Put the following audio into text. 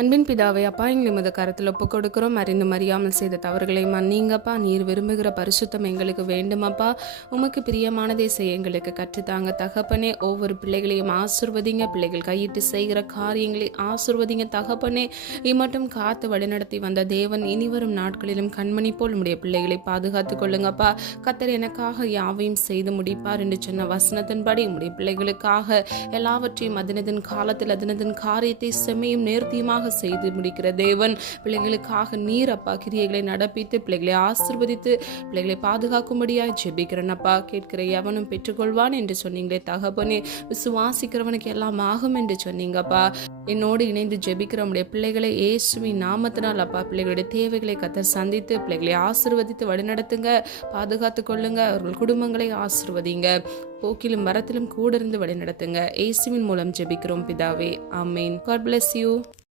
அன்பின் பிதாவே, அப்பா எங்களை உமது கரத்தில் ஒப்புக் கொடுக்கிறோம். அறிந்தும் அறியாமல் செய்த தவறுகளை மன்னிங்கப்பா. நீர் விரும்புகிற பரிசுத்தம் எங்களுக்கு வேண்டுமப்பா. உமக்கு பிரியமானதை செய்ய எங்களுக்கு கற்றுத்தாங்க தகப்பனே. ஒவ்வொரு பிள்ளைகளையும் ஆசிர்வதிங்க. பிள்ளைகள் கையிட்டு செய்கிற காரியங்களை ஆசிர்வதிங்க தகப்பனே. இம்மட்டும் காத்து வழிநடத்தி வந்த தேவன் இனிவரும் நாட்களிலும் கண்மணி போல் உடைய பிள்ளைகளை பாதுகாத்து கொள்ளுங்கப்பா. கர்த்தர் எனக்காக யாவையும் செய்து முடிப்பார் என்று சொன்ன வசனத்தின்படி உடைய பிள்ளைகளுக்காக எல்லாவற்றையும் அதனதன் காலத்தில் அதனதன் காரியத்தை செம்மையும் நேர்த்தியுமாக செய்து முடிக்கிற தேவன். பிள்ளைகளுக்காக நீர் அப்பா கிரியைகளை நடப்பித்து பிள்ளைகளை ஆசீர்வதித்து பிள்ளைகளை பாதுகாக்கும்படியாய் ஜெபிக்கிறேன் அப்பா. கேட்கிற எவனும் பெற்றுக்கொள்வான் என்று சொன்னீங்களே தகப்பனே. விசுவாசிக்கிறவனுக்கு எல்லாம் ஆகும் என்று சொன்னீங்கப்பா. என்னோடு இணைந்து ஜெபிக்கிற உடைய பிள்ளைகளை இயேசுவின் நாமத்தினால் அப்பா பிள்ளைகளுடைய தேவைகளை கர்த்தர் சந்தித்து பிள்ளைகளை ஆசீர்வதித்து வழிநடத்துங்க, பாதுகாத்து கொள்ளுங்க. அவர்கள் குடும்பங்களை ஆசீர்வதிங்க. போக்கிலும் வரத்திலும் கூட இருந்து வழிநடத்துங்க. இயேசுவின் மூலம் ஜெபிக்கிறோம் பிதாவே, ஆமென். God bless you.